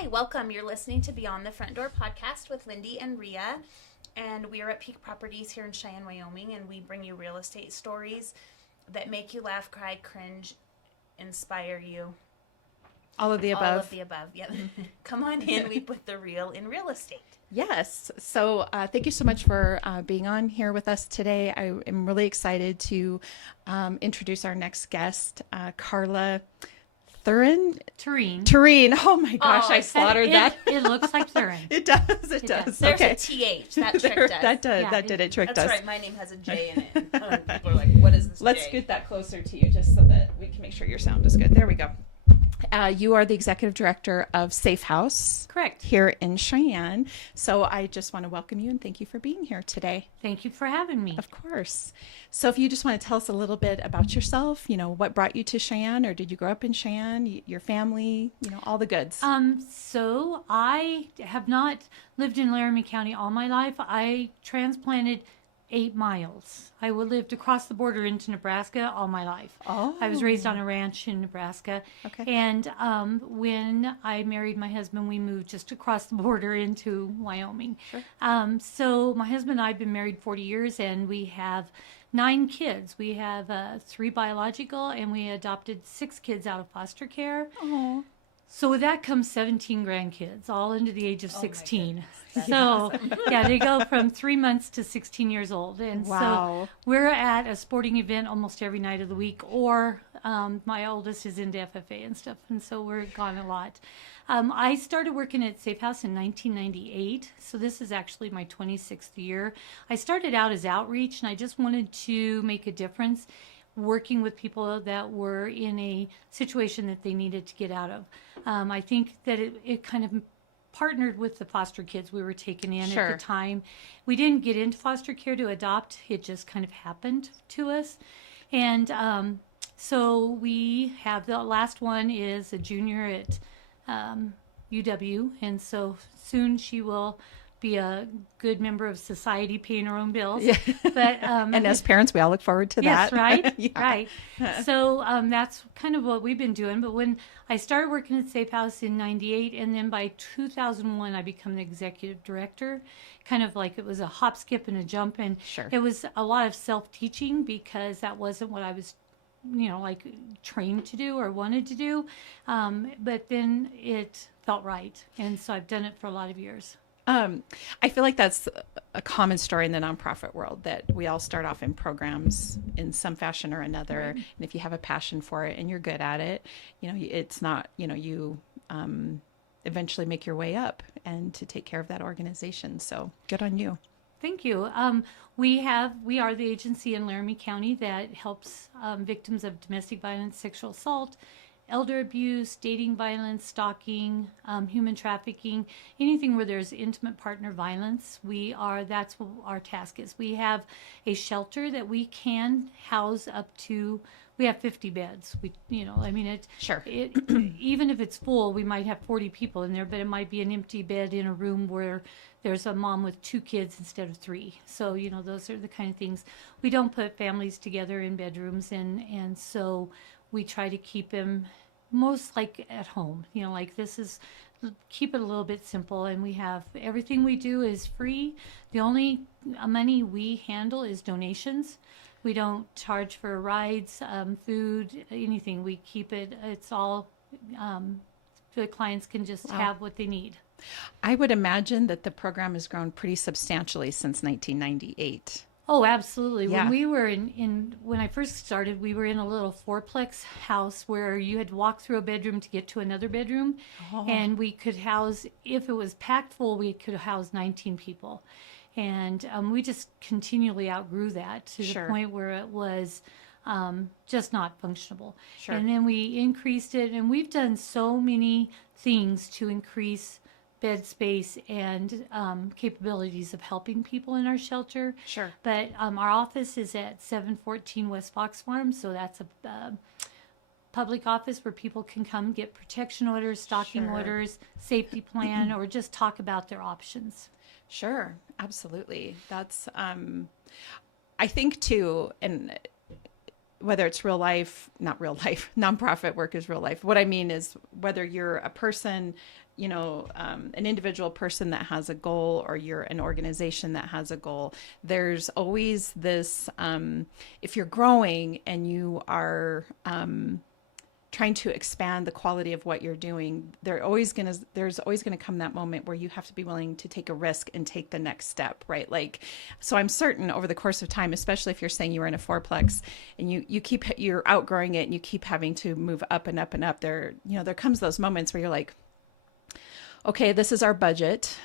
Hi, welcome. You're listening to Beyond the Front Door podcast with Lindy and Rhea. And we are at Peak Properties here in Cheyenne, Wyoming, and we bring you real estate stories that make you laugh, cry, cringe, inspire you. All of the above. All of the above, yep. Come on in. We put the real in real estate. Yes. So thank you so much for being on here with us today. I am really excited to introduce our next guest, Carla. Thurin. Oh my gosh, I slaughtered that. It looks like Thurin. It does. It does. There's Okay. a TH. That tricked us. That did it. Tricked us. That's right. My name has a J in it. People are like, what is this Let's J? get that closer to you just so that we can make sure your sound is good. There we go. You are the executive director of Safe House. Correct. Here in Cheyenne. So I just want to welcome you and thank you for being here today. Thank you for having me. Of course. So if you just want to tell us a little bit about yourself, what brought you to Cheyenne, or did you grow up in Cheyenne, your family, all the goods? So I have not lived in Laramie County all my life. I transplanted 8 miles. I lived across the border into Nebraska all my life. Oh. I was raised on a ranch in Nebraska. Okay. And when I married my husband, we moved just across the border into Wyoming. Sure. So my husband and I have been married 40 years, and we have 9 kids. We have 3 biological, and we adopted 6 kids out of foster care. Oh. So with that comes 17 grandkids, all under the age of 16. That's So awesome. yeah, they go from 3 months to 16 years old. And Wow. so we're at a sporting event almost every night of the week, or my oldest is into FFA and stuff. And so we're gone a lot. I started working at Safe House in 1998. So this is actually my 26th year. I started out as outreach, and I just wanted to make a difference working with people that were in a situation that they needed to get out of. I think that it kind of partnered with the foster kids we were taking in Sure. at the time. We didn't get into foster care to adopt. It just kind of happened to us. And so we have the last one is a junior at UW. And so soon she will be a good member of society, paying her own bills. Yeah. But And as parents, we all look forward to yes, that. right, Yeah. right. So that's kind of what we've been doing. But when I started working at Safe House in '98, and then by 2001, I became the executive director. Kind of like it was a hop, skip, and a jump, and Sure. it was a lot of self-teaching because that wasn't what I was, like trained to do or wanted to do. But then it felt right, and so I've done it for a lot of years. I feel like that's a common story in the nonprofit world, that we all start off in programs in some fashion or another. Right. And if you have a passion for it and you're good at it, it's not, you eventually make your way up and to take care of that organization. So good on you. Thank you. We are the agency in Laramie County that helps victims of domestic violence, sexual assault, elder abuse, dating violence, stalking, human trafficking, anything where there's intimate partner violence. That's what our task is. We have a shelter that we can house we have 50 beds. Sure. Even if it's full, we might have 40 people in there, but it might be an empty bed in a room where there's a mom with 2 kids instead of 3. So, those are the kind of things. We don't put families together in bedrooms, and so we try to keep them most like at home. Keep it a little bit simple, and we have everything we do is free. The only money we handle is donations. We don't charge for rides, food, anything. We keep it's all, the clients can just have what they need. I would imagine that the program has grown pretty substantially since 1998. Oh, absolutely. Yeah. When we were when I first started, we were in a little 4-plex house where you had to walk through a bedroom to get to another bedroom. Oh. And we could house, if it was packed full, we could house 19 people. And we just continually outgrew that to Sure. the point where it was just not functionable. Sure. And then we increased it, and we've done so many things to increase bed space and capabilities of helping people in our shelter. Sure. But our office is at 714 West Fox Farm, so that's a public office where people can come get protection orders, stalking Sure. orders, safety plan, or just talk about their options. Sure, absolutely. That's, I think too, and whether it's real life, not real life, nonprofit work is real life. What I mean is whether you're a person an individual person that has a goal, or you're an organization that has a goal, there's always this, if you're growing and you are trying to expand the quality of what you're doing, there's always going to come that moment where you have to be willing to take a risk and take the next step, right? Like, so I'm certain over the course of time, especially if you're saying you were in a fourplex and you're outgrowing it and you keep having to move up and up and up, there comes those moments where you're like, okay, this is our budget.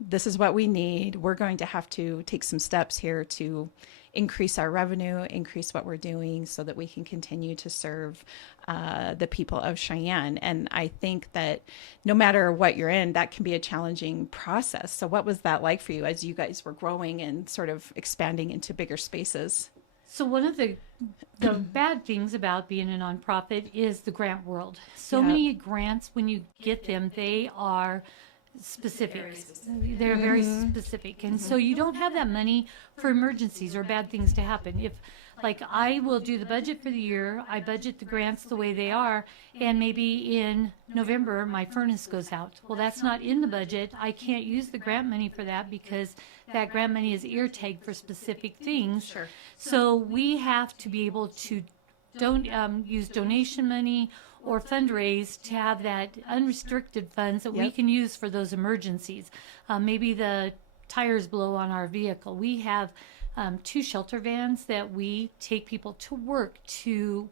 This is what we need. We're going to have to take some steps here to increase our revenue, increase what we're doing so that we can continue to serve the people of Cheyenne. And I think that no matter what you're in, that can be a challenging process. So what was that like for you as you guys were growing and sort of expanding into bigger spaces? So one of the bad things about being a nonprofit is the grant world. So many grants, when you get them, they are specific. They're very specific. And so you don't have that money for emergencies or bad things to happen. If, like, I will do the budget for the year, I budget the grants the way they are, and maybe in November my furnace goes out. Well, that's not in the budget. I can't use the grant money for that because that grant money is ear tagged for specific things. Sure. So we have to be able to use donation money or fundraise to have that unrestricted funds that we can use for those emergencies. Maybe the tires blow on our vehicle. We have 2 shelter vans that we take people to work, to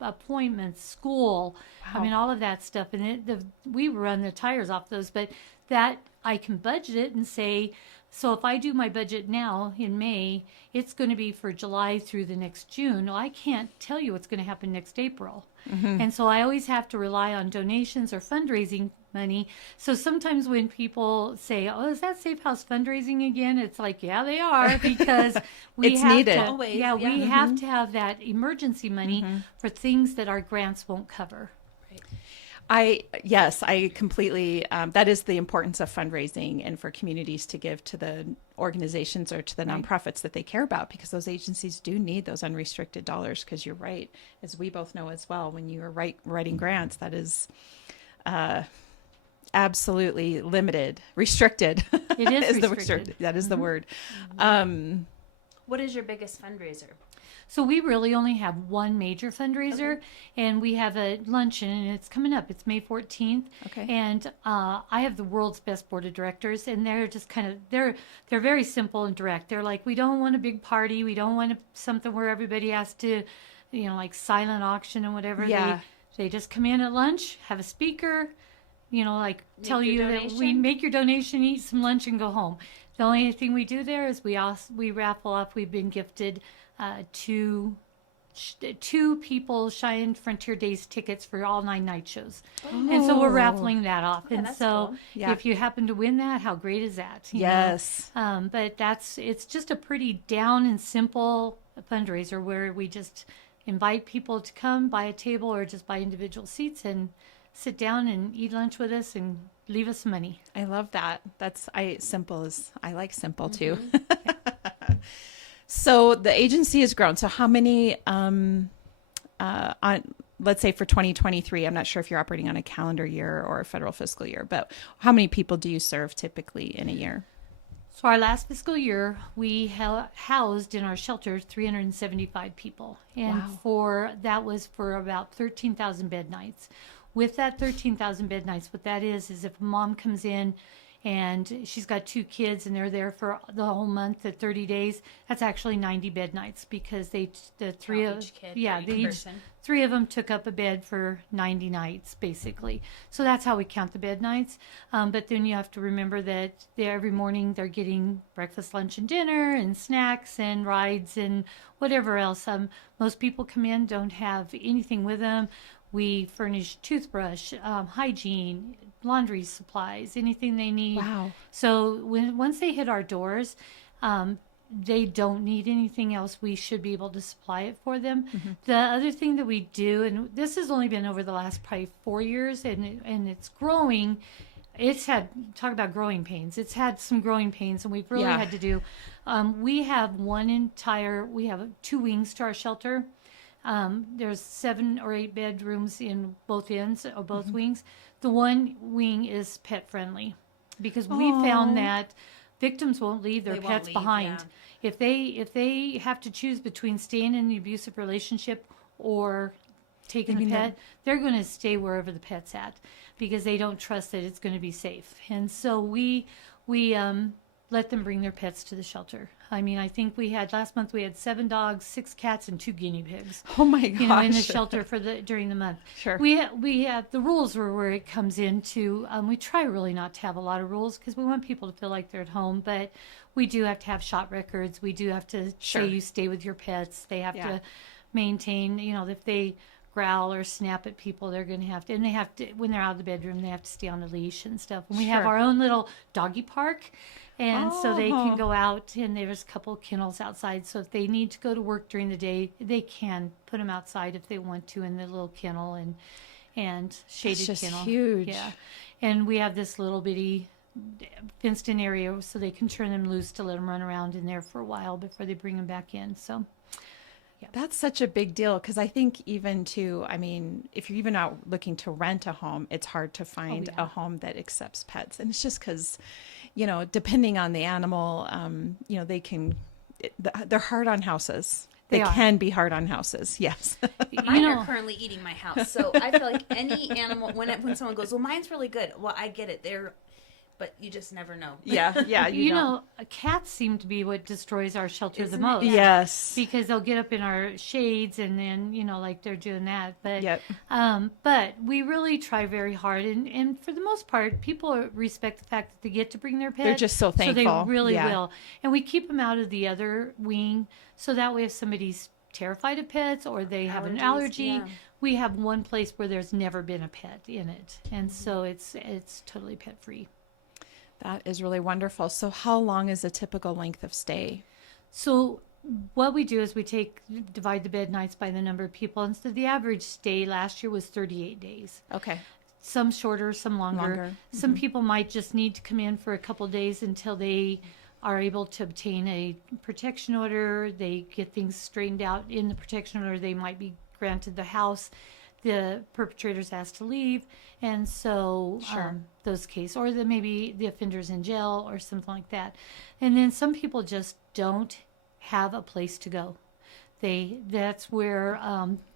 appointments, school. Wow. I mean, all of that stuff. And we run the tires off those, but that I can budget it and say, so if I do my budget now in May, it's going to be for July through the next June. Well, I can't tell you what's going to happen next April. And so I always have to rely on donations or fundraising money. So sometimes when people say, oh, is that Safe House fundraising again? It's like, yeah, they are, because we It's have needed. to, Always, we have to have that emergency money for things that our grants won't cover. I completely, that is the importance of fundraising and for communities to give to the organizations or to the nonprofits that they care about, because those agencies do need those unrestricted dollars. Because you're right, as we both know as well, when you are writing grants, that is absolutely limited, restricted. It is restricted. That is the word. What is your biggest fundraiser? So we really only have one major fundraiser, and we have a luncheon, and it's coming up. It's May 14th. Okay. And I have the world's best board of directors, and they're just they're very simple and direct. They're like, we don't want a big party. We don't want something where everybody has to, like silent auction and whatever. Yeah. They just come in at lunch, have a speaker, tell you that we make your donation, eat some lunch, and go home. The only thing we do there is we raffle off. We've been gifted two people Cheyenne Frontier Days tickets for all 9 night shows. And so we're raffling that off. Okay, and that's so cool. Yeah. if you happen to win that, how great is that? you know? Yes. But it's just a pretty down and simple fundraiser where we just invite people to come buy a table or just buy individual seats and sit down and eat lunch with us and leave us some money. I love that. I like simple too. So the agency has grown. So how many, let's say for 2023, I'm not sure if you're operating on a calendar year or a federal fiscal year, but how many people do you serve typically in a year? So our last fiscal year, we housed in our shelter 375 people. And that was for about 13,000 bed nights. With that 13,000 bed nights, what that is if a mom comes in and she's got 2 kids and they're there for the whole month at 30 days, that's actually 90 bed nights, because each person. 3 of them took up a bed for 90 nights, basically. So that's how we count the bed nights. But then you have to remember that every morning they're getting breakfast, lunch, and dinner, and snacks, and rides, and whatever else. Most people come in, don't have anything with them. We furnish toothbrush, hygiene, laundry supplies, anything they need. Wow. So once they hit our doors, they don't need anything else. We should be able to supply it for them. Mm-hmm. The other thing that we do, and this has only been over the last probably 4 years, and it's growing. Talk about growing pains. It's had some growing pains, and we've really had to do. We have 2 wings to our shelter. There's 7 or 8 bedrooms in both ends or both wings. The one wing is pet friendly because we found that victims won't leave their They won't pets leave, behind. yeah. If they have to choose between staying in an abusive relationship or taking a pet, they're going to stay wherever the pet's at because they don't trust that it's going to be safe. And so we let them bring their pets to the shelter. I mean, I think last month we had 7 dogs, 6 cats, and 2 guinea pigs. Oh my gosh. You know, in the shelter during the month. Sure. We have the rules are where it comes into. We try really not to have a lot of rules because we want people to feel like they're at home, but we do have to have shot records. We do have to say you stay with your pets. They have to maintain. You know, if they growl or snap at people, they're going to have to, and they have to, when they're out of the bedroom, they have to stay on a leash and stuff. And we have our own little doggy park. And so they can go out, and there's a couple of kennels outside. So if they need to go to work during the day, they can put them outside if they want to in the little kennel and shaded That's just kennel. huge. Yeah. And we have this little bitty fenced-in area so they can turn them loose to let them run around in there for a while before they bring them back in. So that's such a big deal because I think even I mean, if you're even out looking to rent a home, it's hard to find a home that accepts pets. And it's just because, you know, depending on the animal, you know, they're hard on houses. They can be hard on houses. Yes. Mine are currently eating my house. So I feel like any animal, when someone goes, well, mine's really good. Well, I get it. But you just never know. Yeah. You know, cats seem to be what destroys our shelter the most. Yes. Because they'll get up in our shades and then, you know, like they're doing that. But but we really try very hard. And for the most part, people respect the fact that they get to bring their pets. They're just so thankful. So they really will. And we keep them out of the other wing. So that way if somebody's terrified of pets or they have an allergy, we have one place where there's never been a pet in it. And so it's totally pet free. That is really wonderful. So how long is a typical length of stay? So what we do is divide the bed nights by the number of people. And so the average stay last year was 38 days. Okay. Some shorter, some longer. Some people might just need to come in for a couple days until they are able to obtain a protection order. They get things straightened out in the protection order. They might be granted the house. The perpetrator's asked to leave, and so those cases, or maybe the offender's in jail or something like that. And then some people just don't have a place to go. That's where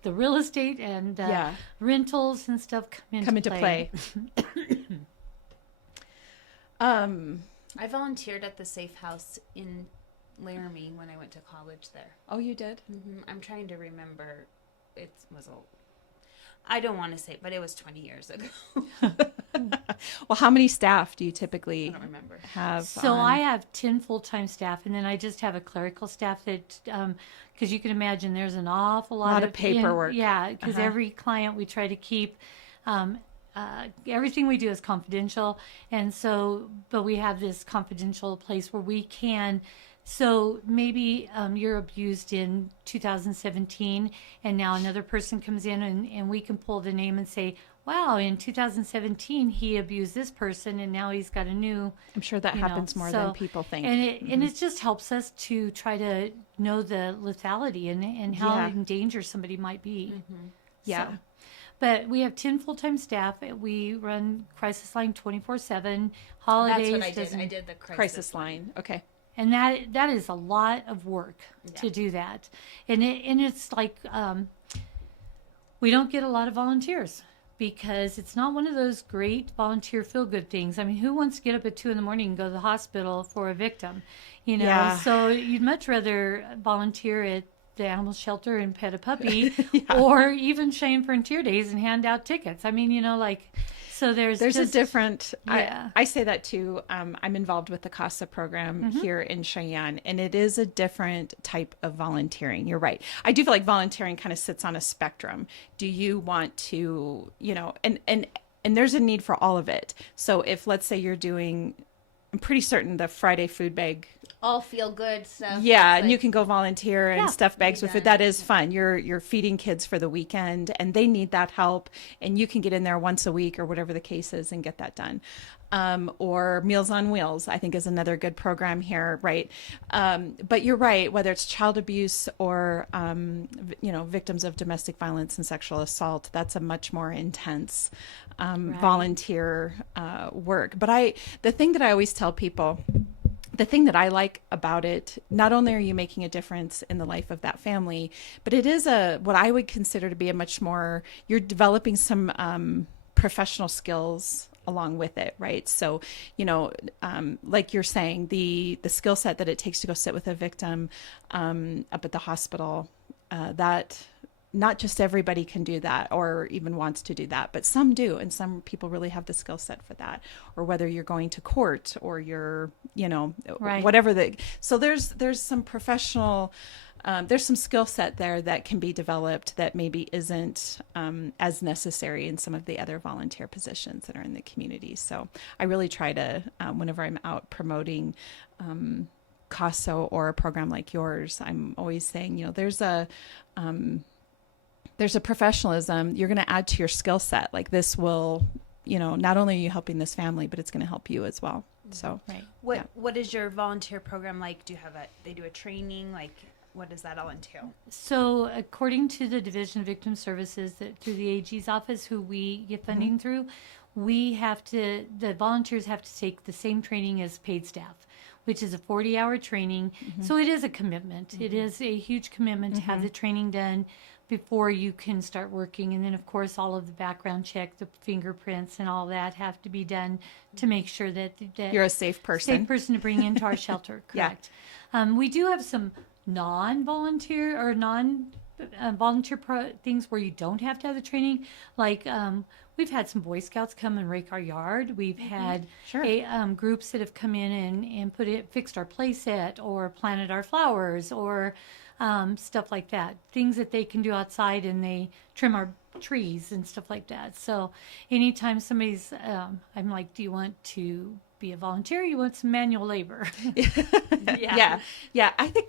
the real estate and rentals and stuff come into play. I volunteered at the Safe House in Laramie when I went to college there. Oh, you did? Mm-hmm. I'm trying to remember. It was I don't want to say, but it was 20 years ago. Well, how many staff do you typically I don't remember. have? So I have 10 full-time staff, and then I just have a clerical staff that, because you can imagine there's an awful lot of paperwork. Because every client we try to keep, everything we do is confidential. And so, but we have this confidential place where we can. So maybe you're abused in 2017 and now another person comes in and we can pull the name and say, wow, in 2017 he abused this person and now he's got a new. I'm sure that happens more than people think. And it just helps us to try to know the lethality and how in danger somebody might be. Mm-hmm. Yeah. So, but we have 10 full-time staff. We run crisis line 24/7. Holidays. That's what I did. I did the crisis line. Okay. And that is a lot of work to do that. And it's like we don't get a lot of volunteers because it's not one of those great volunteer feel-good things. I mean, who wants to get up at 2 a.m. and go to the hospital for a victim? You know, so you'd much rather volunteer at the animal shelter and pet a puppy or even Cheyenne Frontier Days and hand out tickets. I mean, you know, like... So there's a different, I say that too. I'm involved with the CASA program here in Cheyenne, and it is a different type of volunteering. You're right. I do feel like volunteering kind of sits on a spectrum. Do you want to, you know, and there's a need for all of it. So if, let's say you're doing, I'm pretty certain the Friday food bag all feel good stuff. Yeah, It's and you like- can go volunteer and stuff bags with done. it. That is fun. You're feeding kids for the weekend, and they need that help. And you can get in there once a week or whatever the case is and get that done. Or Meals on Wheels, I think, is another good program here, right? But you're right. Whether it's child abuse or victims of domestic violence and sexual assault, that's a much more intense volunteer work. But the thing that I always tell people. The thing that I like about it, not only are you making a difference in the life of that family, but it is what I would consider to be a much more, you're developing some professional skills along with it, right? So, like you're saying, the skill set that it takes to go sit with a victim up at the hospital, that not just everybody can do that or even wants to do that, but some do. And some people really have the skill set for that, or whether you're going to court or you're, Right. whatever so there's some professional, there's some skill set there that can be developed that maybe isn't as necessary in some of the other volunteer positions that are in the community. So I really try to, whenever I'm out promoting CASO or a program like yours, I'm always saying, there's a professionalism you're going to add to your skill set. Like this will, not only are you helping this family, but it's going to help you as well. So, Right. What is your volunteer program like? Do you have they do a training? Like, what does that all entail? So, according to the Division of Victim Services, through the AG's office, who we get funding through, the volunteers have to take the same training as paid staff, which is a 40-hour training. So it is a commitment. It is a huge commitment to have the training done before you can start working. And then, of course, all of the background check, the fingerprints and all that have to be done to make sure that you're a safe person. Safe person to bring into our shelter, correct. We do have some non-volunteer or volunteer things where you don't have to have the training. Like we've had some Boy Scouts come and rake our yard. We've had groups that have come in and fixed our play set or planted our flowers or stuff like that. Things that they can do outside, and they trim our trees and stuff like that. So anytime somebody's, I'm like, do you want to be a volunteer? You want some manual labor? Yeah. I think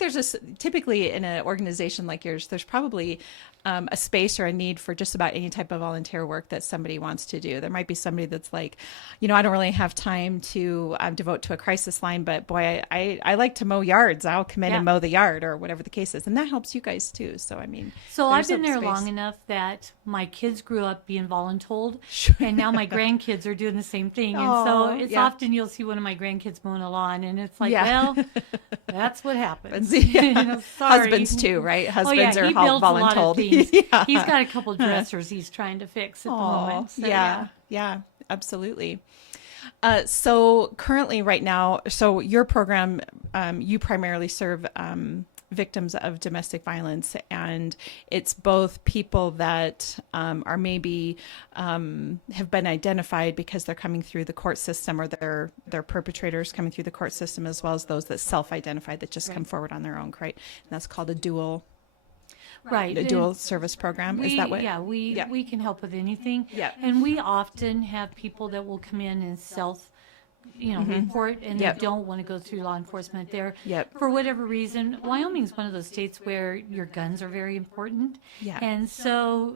typically in an organization like yours, there's probably a space or a need for just about any type of volunteer work that somebody wants to do. There might be somebody that's like, I don't really have time to devote to a crisis line, but boy, I like to mow yards. I'll come in and mow the yard or whatever the case is. And that helps you guys too. So, I mean, so I've been there long enough that my kids grew up being voluntold, and now my grandkids are doing the same thing. And so it's often you'll see one of my grandkids mowing a lawn, and it's like, well, that's what happens. Sorry. Husbands too, right? Husbands he are builds voluntold. a lot of things. Yeah. He's got a couple dressers he's trying to fix at the moment. So, yeah, absolutely. So currently right now, so your program, you primarily serve victims of domestic violence, and it's both people that are maybe have been identified because they're coming through the court system, or they're perpetrators coming through the court system, as well as those that self-identified that just come forward on their own, right? And that's called a dual service program. Is that what? Yeah, we can help with anything. Yeah. And we often have people that will come in and report, and they don't want to go through law enforcement. They're, for whatever reason, Wyoming's one of those states where your guns are very important. Yeah. And so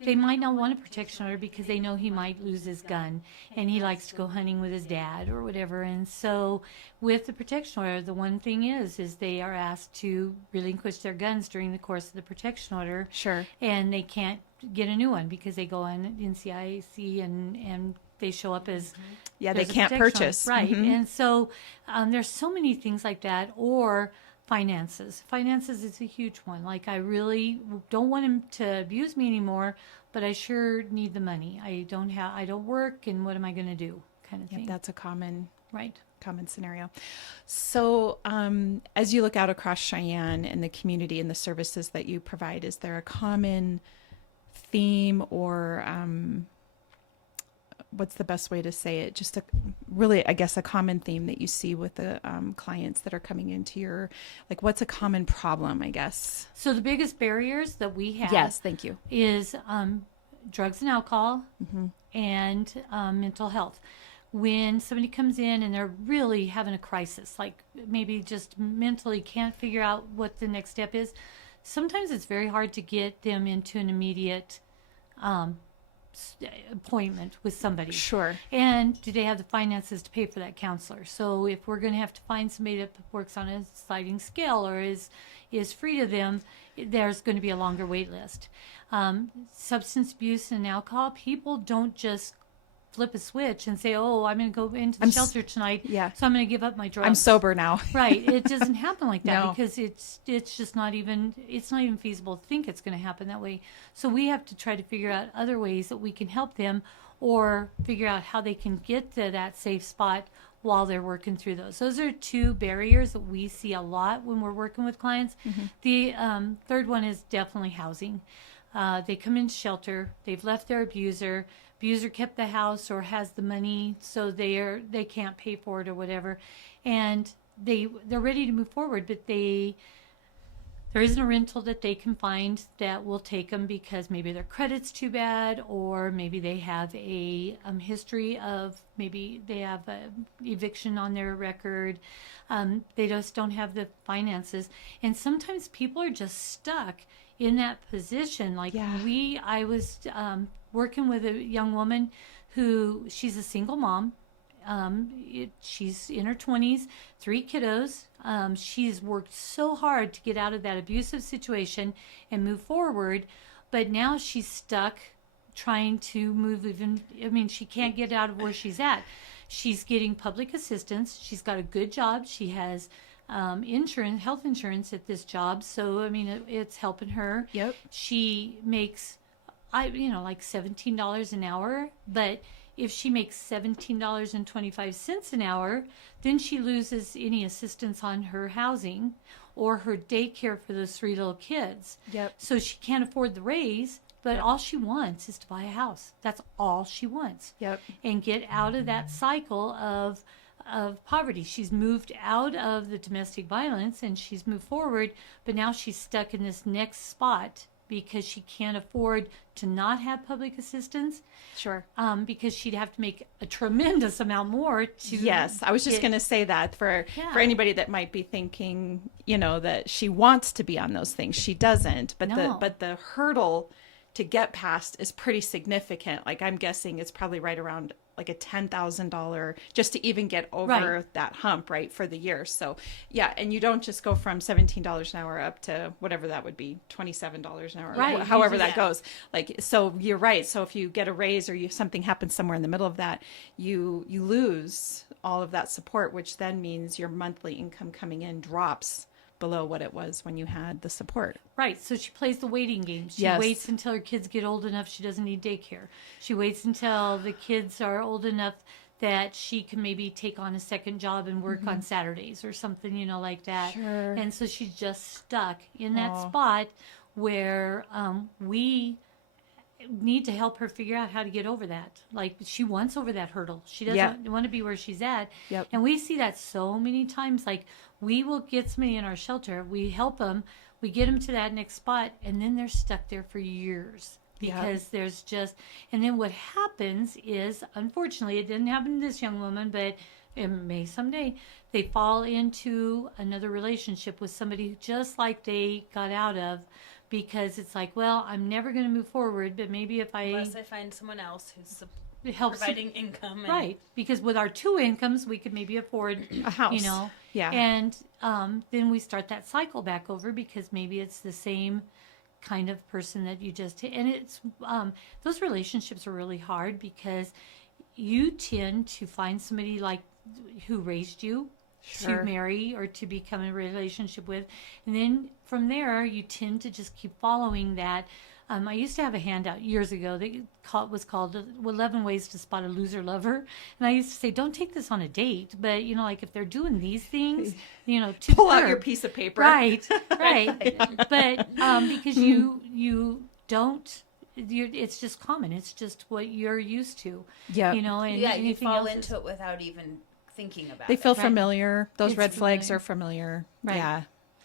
they might not want a protection order because they know he might lose his gun, and he likes to go hunting with his dad or whatever. And so with the protection order, the one thing is they are asked to relinquish their guns during the course of the protection order. Sure. And they can't get a new one because they go on NCIC and they show up as they can't purchase. Right. And so there's so many things like that. Or finances is a huge one. Like, I really don't want him to abuse me anymore, but I sure need the money. I don't work, and what am I going to do, kind of thing. That's a common scenario. So as you look out across Cheyenne and the community and the services that you provide, is there a common theme, or what's the best way to say it? Just a common theme that you see with the clients that are coming into your, like, what's a common problem, I guess? So the biggest barriers that we have, yes, thank you, is drugs and alcohol and mental health. when somebody comes in and they're really having a crisis, like maybe just mentally can't figure out what the next step is, sometimes it's very hard to get them into an immediate appointment with somebody. Sure. And do they have the finances to pay for that counselor? So if we're going to have to find somebody that works on a sliding scale or is free to them, there's going to be a longer wait list. Substance abuse and alcohol, people don't just flip a switch and say, oh, I'm going to go into the shelter tonight, yeah. so I'm going to give up my drugs. I'm sober now. Right. It doesn't happen like that No. because it's just not even feasible to think it's going to happen that way. So we have to try to figure out other ways that we can help them or figure out how they can get to that safe spot while they're working through those. Those are two barriers that we see a lot when we're working with clients. Mm-hmm. The third one is definitely housing. They come in shelter. They've left their abuser. Abuser kept the house or has the money, so they can't pay for it or whatever, and they're ready to move forward, but there isn't a rental that they can find that will take them because maybe their credit's too bad, or maybe they have a history of, maybe they have a eviction on their record. They just don't have the finances, and sometimes people are just stuck in that position. Like I was working with a young woman who, she's a single mom. She's in her 20s, 3 kiddos. She's worked so hard to get out of that abusive situation and move forward, but now she's stuck trying to move she can't get out of where she's at. She's getting public assistance. She's got a good job. She has health insurance at this job. So, it's helping her. Yep. She makes, like $17 an hour, but if she makes $17.25 an hour, then she loses any assistance on her housing or her daycare for those 3 little kids. Yep. So she can't afford the raise, but all she wants is to buy a house. That's all she wants. Yep. And get out of that cycle of poverty. She's moved out of the domestic violence and she's moved forward, but now she's stuck in this next spot because she can't afford to not have public assistance. Sure. Because she'd have to make a tremendous amount more to. Yes, I was just going to say that for anybody that might be thinking, that she wants to be on those things. She doesn't, but the hurdle to get past is pretty significant. Like, I'm guessing it's probably right around like a $10,000 just to even get over that hump, right, for the year. So yeah, and you don't just go from $17 an hour up to whatever that would be, $27 an hour, right, however that goes. Like, so you're right. So if you get a raise or something happens somewhere in the middle of that, you lose all of that support, which then means your monthly income coming in drops below what it was when you had the support. Right. So she plays the waiting game. She waits until her kids get old enough she doesn't need daycare. She waits until the kids are old enough that she can maybe take on a second job and work on Saturdays or something, like that. Sure. And so she's just stuck in that spot where we need to help her figure out how to get over that. Like, she wants over that hurdle. She doesn't want to be where she's at. Yep. And we see that so many times. Like, we will get somebody in our shelter, we help them, we get them to that next spot, and then they're stuck there for years because there's just, and then what happens is, unfortunately, it didn't happen to this young woman, but it may someday, they fall into another relationship with somebody just like they got out of, because it's like, well, I'm never going to move forward, but maybe if unless I find someone else who's helps providing income. Right. Because with our 2 incomes, we could maybe afford a house. Yeah. And then we start that cycle back over because maybe it's the same kind of person that you just, and it's, those relationships are really hard because you tend to find somebody like who raised you to marry or to become in a relationship with. And then from there, you tend to just keep following that. I used to have a handout years ago that was called 11 Ways to Spot a Loser Lover. And I used to say, don't take this on a date, but, like if they're doing these things, to pull out your piece of paper. Right, right. But because you don't, it's just common. It's just what you're used to. Yeah. And you fall into it without even thinking about it. They feel familiar. Those red flags familiar. are familiar. Right. Yeah.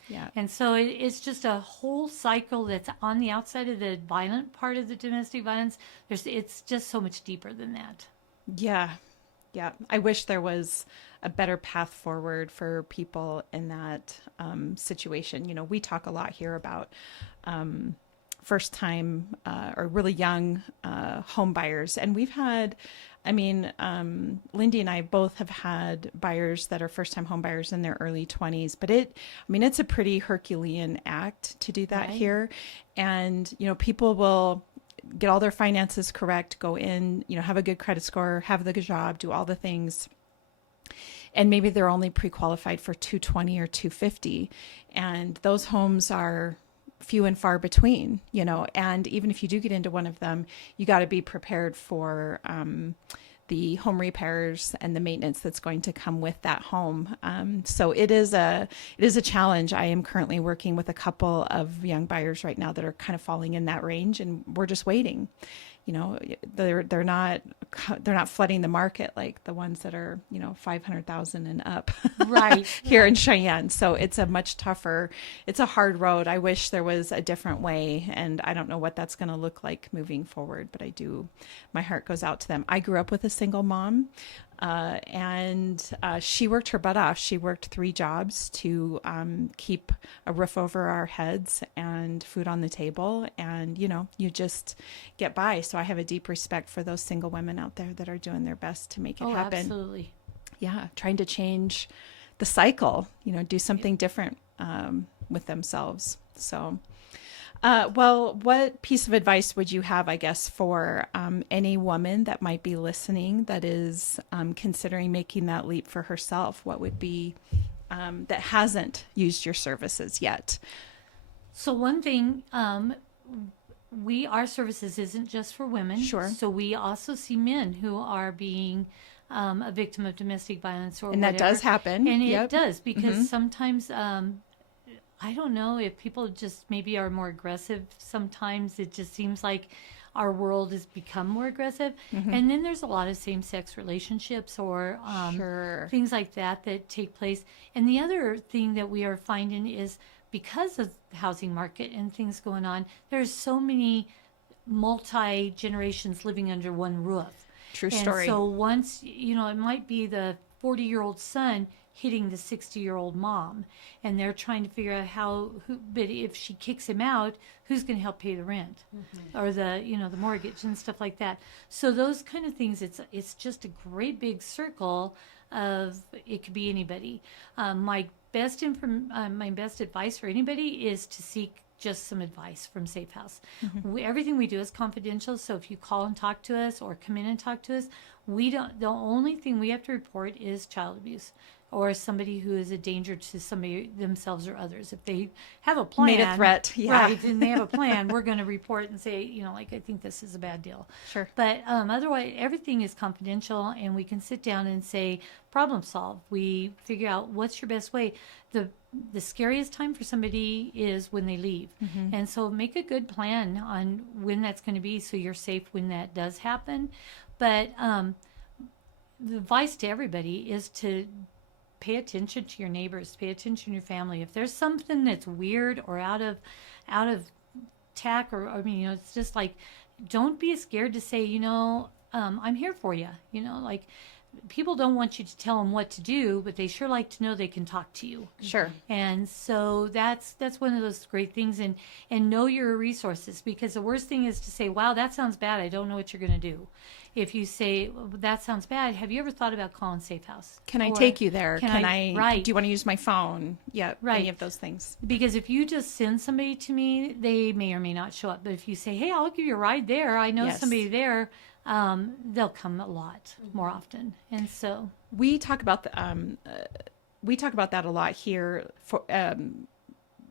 Yeah. And so it's just a whole cycle that's on the outside of the violent part of the domestic violence. It's just so much deeper than that. Yeah. Yeah. I wish there was a better path forward for people in that situation. You know, we talk a lot here about first time or really young home buyers. And we've had, I mean, Lindy and I both have had buyers that are first time home buyers in their early 20s, but it's a pretty Herculean act to do that Right. here. And, you know, people will get all their finances correct, go in, you know, have a good credit score, have the good job, do all the things. And maybe they're only pre-qualified for 220 or 250. And those homes are few and far between, you know, and even if you do get into one of them, you got to be prepared for the home repairs and the maintenance that's going to come with that home. So it is a challenge. I am currently working with a couple of young buyers right now that are kind of falling in that range, and we're just waiting. You know, they're not flooding the market like the ones that are, you know, 500,000 and up Right. here in Cheyenne. So it's a much tougher, it's a hard road. I wish there was a different way, and I don't know what that's going to look like moving forward, but my heart goes out to them. I grew up with a single mom, and she worked her butt off. She worked 3 jobs to keep a roof over our heads and food on the table. And, you know, you just get by. So I have a deep respect for those single women out there that are doing their best to make it happen. Absolutely. Yeah, trying to change the cycle, you know, do something different with themselves. So, well, what piece of advice would you have, I guess, for any woman that might be listening that is considering making that leap for herself? What would be that hasn't used your services yet? So one thing, our services isn't just for women. Sure. So we also see men who are being a victim of domestic violence or And whatever. that does happen. And Yep. it does, because sometimes, I don't know if people just maybe are more aggressive. Sometimes it just seems like our world has become more aggressive. And then there's a lot of same-sex relationships or Sure. things like that take place. And the other thing that we are finding is because of the housing market and things going on, there's so many multi-generations living under one roof. True And story. so once, you know, it might be the 40-year-old son hitting the 60-year-old mom, and they're trying to figure out but if she kicks him out, who's going to help pay the rent or the mortgage and stuff like that. So those kind of things, it's just a great big circle of, it could be anybody. My best advice for anybody is to seek just some advice from Safe House. Everything we do is confidential, so if you call and talk to us or come in and talk to us, the only thing we have to report is child abuse or somebody who is a danger to somebody themselves or others. If they have a plan, Made a threat, yeah. right, and they have a plan, we're going to report and say, you know, like, I think this is a bad deal. Sure. But otherwise, everything is confidential, and we can sit down and say, problem solve. We figure out what's your best way. The scariest time for somebody is when they leave. And so make a good plan on when that's going to be so you're safe when that does happen. But the advice to everybody is to pay attention to your neighbors, pay attention to your family. If there's something that's weird or out of tack, or I mean, you know, it's just like, don't be scared to say, you know, I'm here for you. You know, like, people don't want you to tell them what to do, but they sure like to know they can talk to you. Sure. And so that's one of those great things, and know your resources, because the worst thing is to say, wow, that sounds bad, I don't know what you're going to do. If you say, well, that sounds bad, have you ever thought about calling Safe House? Can I Or take you there? Right. Do you want to use my phone? Yeah. Right. Any of those things. Because if you just send somebody to me, they may or may not show up. But if you say, hey, I'll give you a ride there, I know Yes. somebody there, they'll come a lot more often. And so We talk about that a lot here. For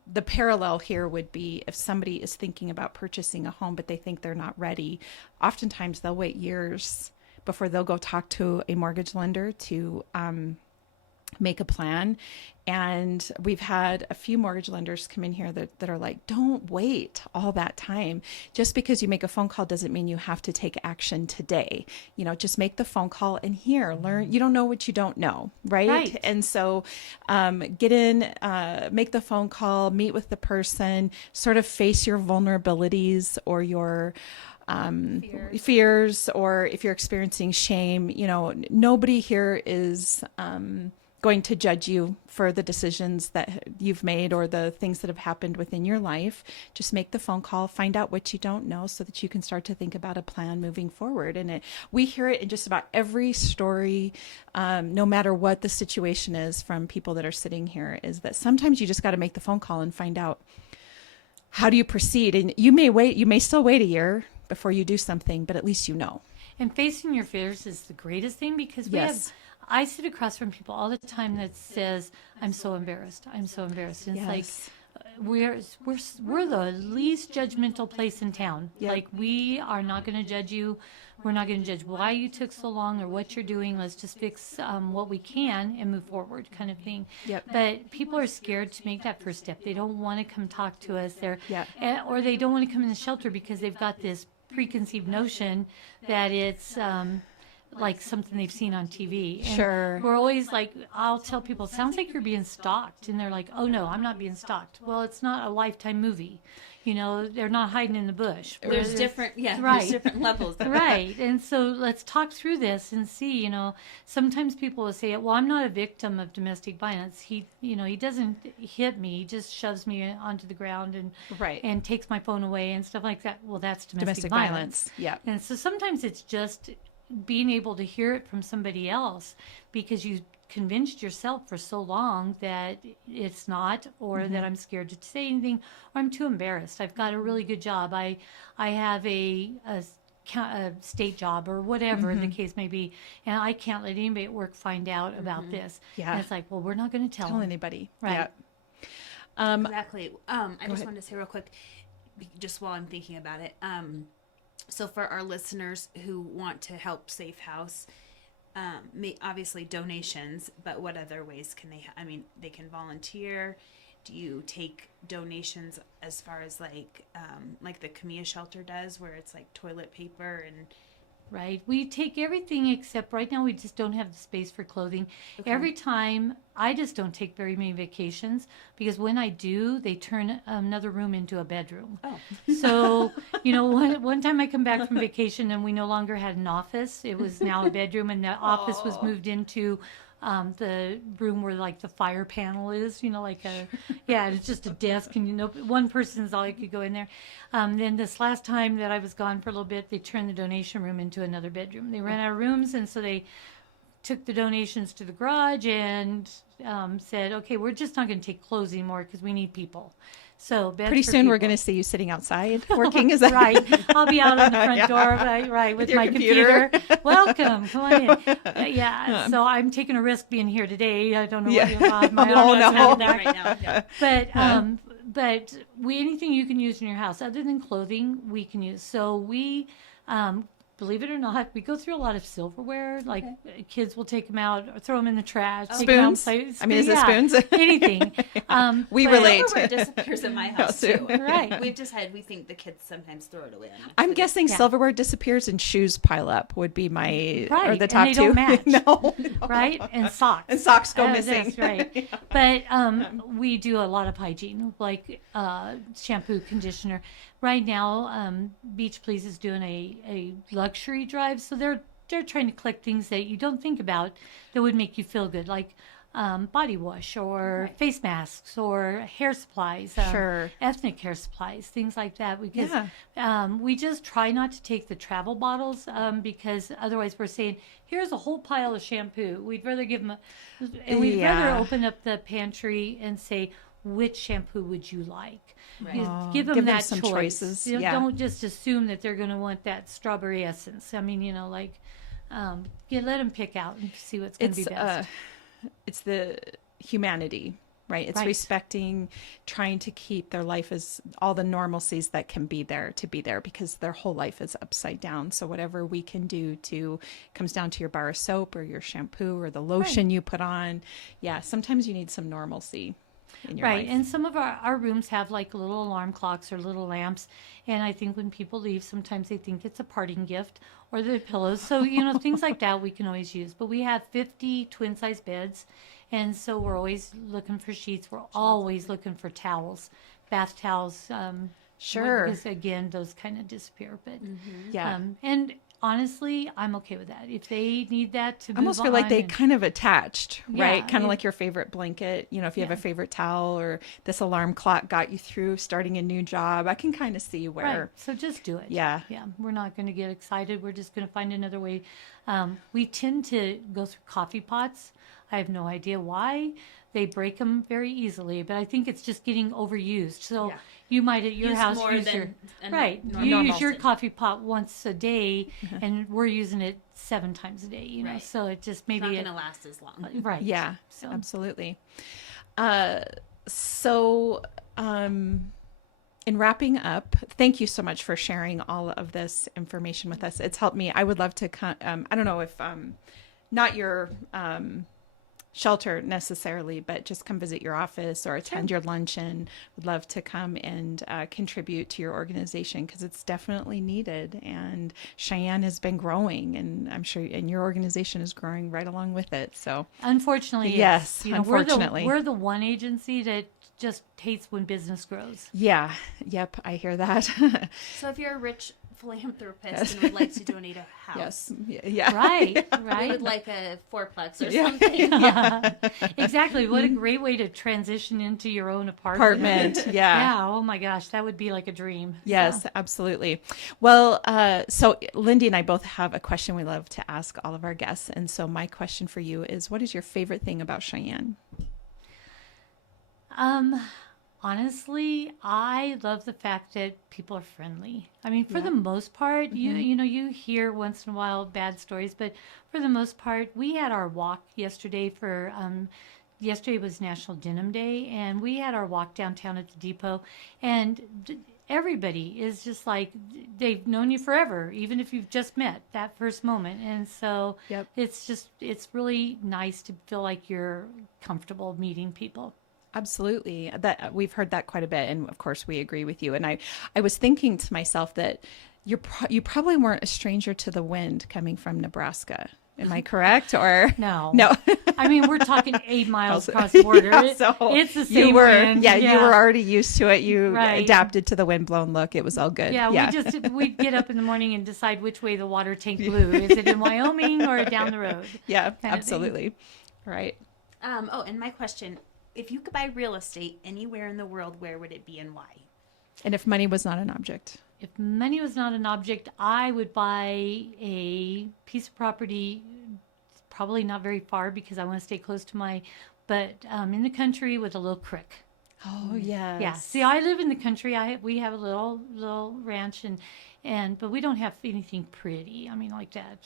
the parallel here would be if somebody is thinking about purchasing a home, but they think they're not ready. Oftentimes, they'll wait years before they'll go talk to a mortgage lender to make a plan. And we've had a few mortgage lenders come in here that are like, don't wait all that time. Just because you make a phone call doesn't mean you have to take action today. You know, just make the phone call and learn. You don't know what you don't know, right? Right. And so get in, make the phone call, meet with the person, sort of face your vulnerabilities or your fears, or if you're experiencing shame, nobody here is going to judge you for the decisions that you've made or the things that have happened within your life. Just make the phone call, find out what you don't know so that you can start to think about a plan moving forward. And we hear it in just about every story, no matter what the situation is, from people that are sitting here, is that sometimes you just got to make the phone call and find out, how do you proceed? And you may still wait a year before you do something, but at least you know. And facing your fears is the greatest thing, because I sit across from people all the time that says, I'm so embarrassed. I'm so embarrassed. And it's like, we're the least judgmental place in town. Yep. Like, we are not going to judge you. We're not going to judge why you took so long or what you're doing. Let's just fix what we can and move forward, kind of thing. Yep. But people are scared to make that first step. They don't want to come talk to us. Yep. Or they don't want to come in the shelter because they've got this preconceived notion that it's like something they've seen on TV. And Sure. we're always like, I'll tell people, sounds like you're being stalked. And they're like, oh no, I'm not being stalked. Well, it's not a Lifetime movie. They're not hiding in the bush. There's different, right. There's different levels. Right. And so let's talk through this and see, sometimes people will say, well, I'm not a victim of domestic violence. He doesn't hit me. He just shoves me onto the ground and takes my phone away and stuff like that. Well, that's domestic violence. Yeah. And so sometimes it's just being able to hear it from somebody else, because you convinced yourself for so long that it's not, or that I'm scared to say anything, or I'm too embarrassed. I've got a really good job. I have a state job, or whatever the case may be, and I can't let anybody at work find out about this. Yeah. And it's like, well, we're not going to tell them. anybody. Right. Yeah. Exactly. I just ahead. wanted to say real quick, just while I'm thinking about it. So for our listeners who want to help Safe House, obviously donations, but what other ways can they? They can volunteer. Do you take donations as far as like the Camilla shelter does, where it's like toilet paper and? Right. We take everything, except right now we just don't have the space for clothing. Okay. Every time, I just don't take very many vacations, because when I do, they turn another room into a bedroom. Oh. So, one time I come back from vacation and we no longer had an office. It was now a bedroom, and the office was moved into the room where like the fire panel is, it's just a desk, and one person is all you could go in there. Then this last time that I was gone for a little bit, they turned the donation room into another bedroom. They ran out of rooms, and so they took the donations to the garage and said, okay, we're just not going to take clothes anymore because we need people. So pretty soon we're going to see you sitting outside working. Is that right? I'll be out on the front door, right, with my computer. Welcome, come on in. So I'm taking a risk being here today. I don't know what you're on. No. Right now. Yeah. But anything you can use in your house other than clothing, we can use. So we. Believe it or not, we go through a lot of silverware. Like kids will take them out, or throw them in the trash. Spoons? Is it spoons? Anything. We relate. Silverware disappears in my house too. Right. We think the kids sometimes throw it away. I'm guessing silverware disappears and shoes pile up would be my or the top and they two. Don't match. No. Right, and socks. And socks go missing. That's right. But we do a lot of hygiene, like shampoo, conditioner. Right now, Beach Please is doing a luxury drive, so they're trying to collect things that you don't think about that would make you feel good, like body wash or face masks or hair supplies, ethnic hair supplies, things like that. Because we just try not to take the travel bottles because otherwise we're saying, here's a whole pile of shampoo. We'd rather give them we'd rather open up the pantry and say, which shampoo would you like? Right. Give them that some choice. choices. Don't just assume that they're going to want that strawberry essence. Let them pick out and see what's going to be best. It's the humanity, right? It's respecting, trying to keep their life as all the normalcies that can be there to be there, because their whole life is upside down. So whatever we can do comes down to your bar of soap or your shampoo or the lotion you put on. Yeah, sometimes you need some normalcy. In your life. And some of our rooms have like little alarm clocks or little lamps, and I think when people leave, sometimes they think it's a parting gift, or the pillows. So things like that we can always use. But we have 50 twin size beds, and so we're always looking for sheets. We're always looking for towels, bath towels, Sure. Because again, those kind of disappear. But Yeah. and honestly, I'm okay with that. If they need that to I almost feel like they kind of attached, right? Yeah, Kind of like your favorite blanket. You know, if you have a favorite towel or this alarm clock got you through starting a new job, I can kind of see where. Right. So just do it. Yeah. Yeah. We're not going to get excited. We're just going to find another way. We tend to go through coffee pots. I have no idea why. They break them very easily, but I think it's just getting overused. So Yeah. you might at your Use house more use than your a right. normal You use person. your coffee pot once a day, and we're using it 7 times a day. You know, Right. so it just It's maybe not going to last as long. right. Yeah, So absolutely. So, in wrapping up, thank you so much for sharing all of this information with us. It's helped me. I would love to I don't know if not your shelter necessarily, but just come visit your office or attend your luncheon. Would love to come and contribute to your organization because it's definitely needed. And Cheyenne has been growing, and I'm sure, and your organization is growing right along with it. So unfortunately, yes, you know, unfortunately, we're the one agency that just hates when business grows. yeah, yep, I hear that. So if you're a rich philanthropist and would like to donate a house, Yes, yeah, Right, we right. would like a fourplex or Yeah. something. Exactly. What a great way to transition into your own apartment. apartment, Yeah. Oh my gosh, that would be like a dream. Yes, So, absolutely. Well, so Lindy and I both have a question we love to ask all of our guests. And so my question for you is, what is your favorite thing about Cheyenne? honestly, I love the fact that people are friendly. I mean, for the most part, you know, you hear once in a while bad stories, but for the most part, we had our walk yesterday for yesterday was National Denim Day, and we had our walk downtown at the depot, and everybody is just like they've known you forever, even if you've just met that first moment. And so Yep. it's really nice to feel like you're comfortable meeting people. Absolutely. That we've heard that quite a bit. And of course we agree with you. And I was thinking to myself that you probably weren't a stranger to the wind coming from Nebraska. Am I correct? Or No. no. I mean, we're talking 8 miles across the border. Yeah, so It's the same you were, wind. yeah, you were already used to it. You Right. adapted to the windblown look. It was all good. Yeah, we'd get up in the morning and decide which way the water tank blew. Is it in Wyoming or down the road? Yeah, kind of thing. absolutely. Right. And my question, if you could buy real estate anywhere in the world, where would it be and why? And if money was not an object. If money was not an object, I would buy a piece of property, probably not very far because I want to stay close to but in the country with a little creek. Oh, yes. Yeah. See, I live in the country. We have a little ranch, but we don't have anything pretty. I mean, like that,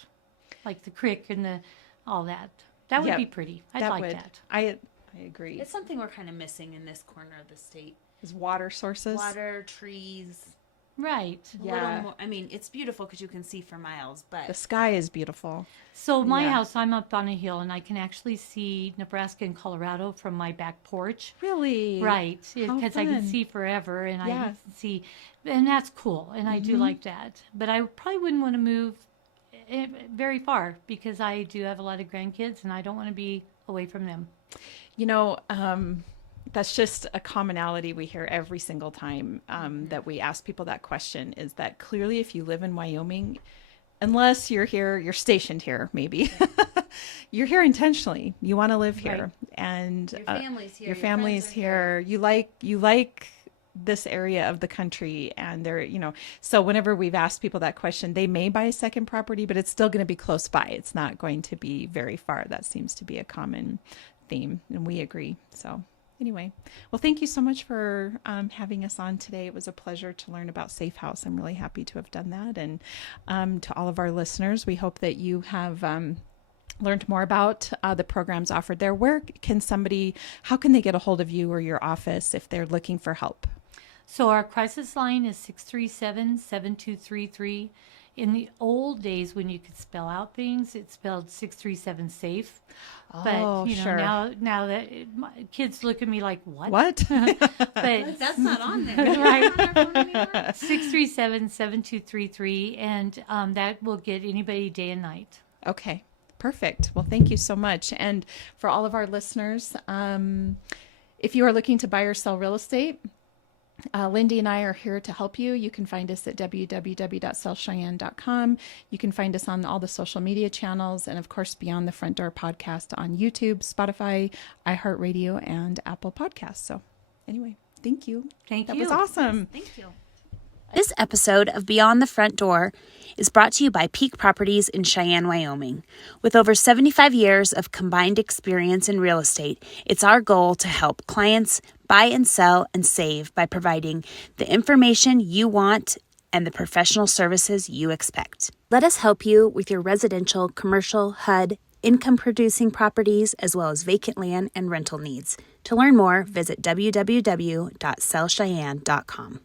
like the creek and all that. That would Yep. be pretty. I'd That like would. that. I agree. It's something we're kind of missing in this corner of the state. Is water sources. Water, trees, Right. a Yeah. little more. I mean, it's beautiful because you can see for miles, but The sky is beautiful. So my Yeah. house, I'm up on a hill, and I can actually see Nebraska and Colorado from my back porch. Really? Right, How because I can fun. see forever, and I Yeah. can see, and that's cool, and I do like that. But I probably wouldn't want to move very far because I do have a lot of grandkids, and I don't want to be away from them. You know, that's just a commonality we hear every single time that we ask people that question is that clearly if you live in Wyoming, unless you're here, you're stationed here, maybe, you're here intentionally. You want to live here. Right. And your family's here. your friends family's are here. You like this area of the country, and they're, you know, so whenever we've asked people that question, they may buy a second property, but it's still going to be close by. It's not going to be very far. That seems to be a common theme, and we agree. So anyway, well, thank you so much for having us on today. It was a pleasure to learn about Safe House. I'm really happy to have done that. And to all of our listeners, we hope that you have learned more about the programs offered there. How can they get a hold of you or your office if they're looking for help? So our crisis line is 637-7233. In the old days when you could spell out things, it's spelled 637-SAFE. Oh, But, sure. now that kids look at me like, what? What? But That's not on there. Right. It's not on our phone anymore. 637-7233, and that will get anybody day and night. Okay, perfect. Well, thank you so much. And for all of our listeners, if you are looking to buy or sell real estate, Lindy and I are here to help you. You can find us at www.sellcheyenne.com. You can find us on all the social media channels, and of course, Beyond the Front Door podcast on YouTube, Spotify, iHeartRadio, and Apple Podcasts. So anyway, thank you. Thank That you. was awesome. Thank you. This episode of Beyond the Front Door is brought to you by Peak Properties in Cheyenne, Wyoming. With over 75 years of combined experience in real estate, it's our goal to help clients buy and sell and save by providing the information you want and the professional services you expect. Let us help you with your residential, commercial, HUD, income-producing properties, as well as vacant land and rental needs. To learn more, visit www.sellcheyenne.com.